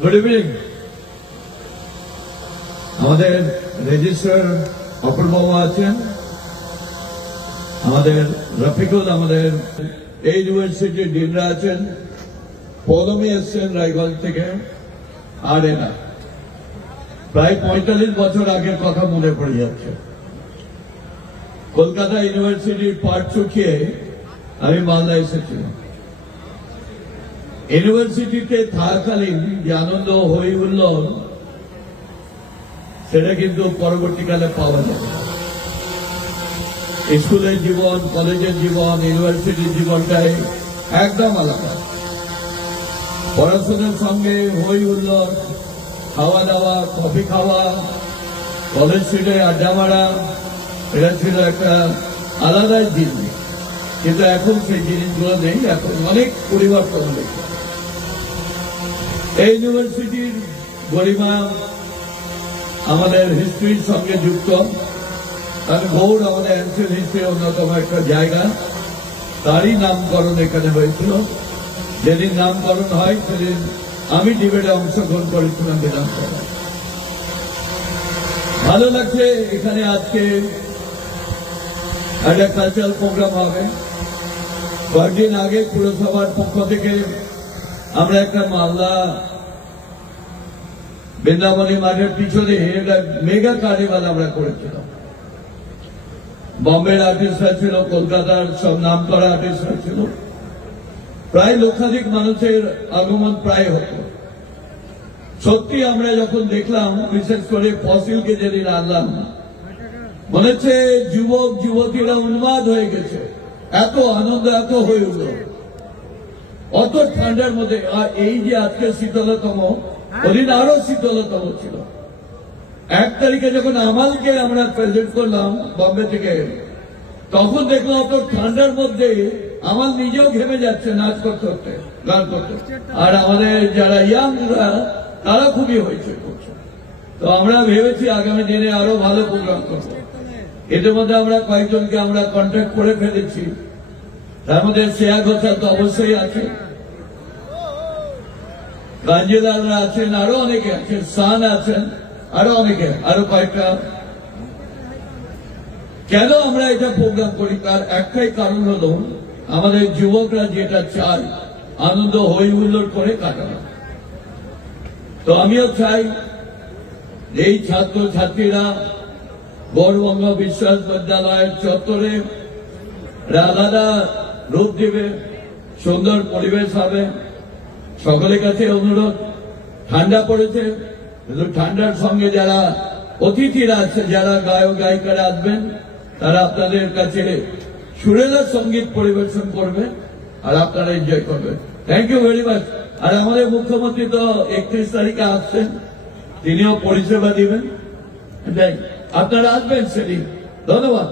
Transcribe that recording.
Good evening. আমাদের registrar অপূর্ববাবু আছেন, আমাদের রফিকুল, আমাদের এই ইউনিভার্সিটির ডিনরা আছেন, পৌলমী এসছেন রায়গঞ্জ থেকে, আর এরা প্রায় ৪৫ বছর আগের কথা মনে পড়ে যাচ্ছে। কলকাতা ইউনিভার্সিটির পাঠ চুকিয়ে আমি মালদা এসেছিলাম। ইউনিভার্সিটিতে থাকাকালীন যে আনন্দ হই হুল্লোড় সেটা কিন্তু পরবর্তীকালে পাওয়া যাবে। স্কুলের জীবন, কলেজের জীবন, ইউনিভার্সিটির জীবনটাই একদম আলাদা। পড়াশোনার সঙ্গে হই হুল্লোড়, খাওয়া দাওয়া, কফি খাওয়া, কলেজ স্ট্রিটে আড্ডা মারা, এটা ছিল একটা আলাদাই জিনিস। কিন্তু এখন সেই জিনিসগুলো নেই, এখন অনেক পরিবর্তন হয়েছে। এই ইউনিভার্সিটির গরিমা আমাদের হিস্ট্রির সঙ্গে যুক্ত। কারণ গৌড় আমাদের অ্যান্সিয়েন্ট হিস্ট্রির অন্যতম একটা জায়গা, তারই নামকরণ এখানে হয়েছিল। যেদিন নামকরণ হয় সেদিন আমি ডিবেটে অংশগ্রহণ করেছিলাম বিধানসভায়। ভালো লাগছে এখানে আজকে একটা কালচারাল প্রোগ্রাম হবে। কয়েকদিন আগে পুরসভার পক্ষ থেকে আমরা একটা মালদা বৃন্দাবনী মাঠের পিছনে একটা মেগা কার্নিভাল আমরা করেছিলাম। বম্বের আর্টিস্টরা ছিল, কলকাতার সব নাম করা আর্টিস্টরা ছিল। প্রায় লক্ষাধিক মানুষের আগমন প্রায় হতো। সত্যি আমরা যখন দেখলাম, বিশেষ করে ফসিলকে যেদিন আনলাম, মনে হচ্ছে যুবক যুবতীরা উন্মাদ হয়ে গেছে। এত আনন্দ, এত হয়ে উঠল অত ঠান্ডার মধ্যে। আর এই যে আজকে শীতলতম, ওদিন আরো শীতলতম ছিল। 1 তারিখে যখন আমালকে আমরা প্রেজেন্ট করলাম বম্বে থেকে, তখন দেখলাম অত ঠান্ডার মধ্যে আমাল নিজেও ঘেমে যাচ্ছে নাচ করতে করতে, গান করতে। আর আমাদের যারা ইয়াংরা তারা খুবই হয়েছে করছে। তো আমরা ভেবেছি আগামী দিনে আরো ভালো প্রোগ্রাম করবো। এদের মধ্যে আমরা কয়েকজনকে আমরা কন্ট্যাক্ট করে ফেলেছি। তার মধ্যে শ্রেয়া ঘোষাল তো অবশ্যই আছে, গাঞ্জিলালরা আছেন, আরো অনেকে আছেন, সান আছেন, আরো অনেকে, আরো কয়েকটা। কেন আমরা এটা প্রোগ্রাম করি? তার একটাই কারণ হলো আমাদের যুবকরা যেটা চায় আনন্দ হই হুল্লোড় করে কাটানো। তো আমিও চাই এই ছাত্র ছাত্রীরা গৌরবঙ্গ বিশ্বাস বিদ্যালয়ের চত্বরে আলাদা রূপ দিবে, সুন্দর পরিবেশ হবে। সকলের কাছে অনুরোধ, ঠান্ডা পড়েছে, কিন্তু ঠান্ডার সঙ্গে যারা অতিথিরা আছে, যারা গায়ক গায়িকারা আসবেন, তারা আপনাদের কাছে সুরেলা সঙ্গীত পরিবেশন করবে আর আপনারা এনজয় করবেন। Thank you very much. আর আমাদের মুখ্যমন্ত্রী তো 31 তারিখে আসছেন, তিনিও পরিষেবা দিবেন। আপনারা আসবেন সেদিন। ধন্যবাদ।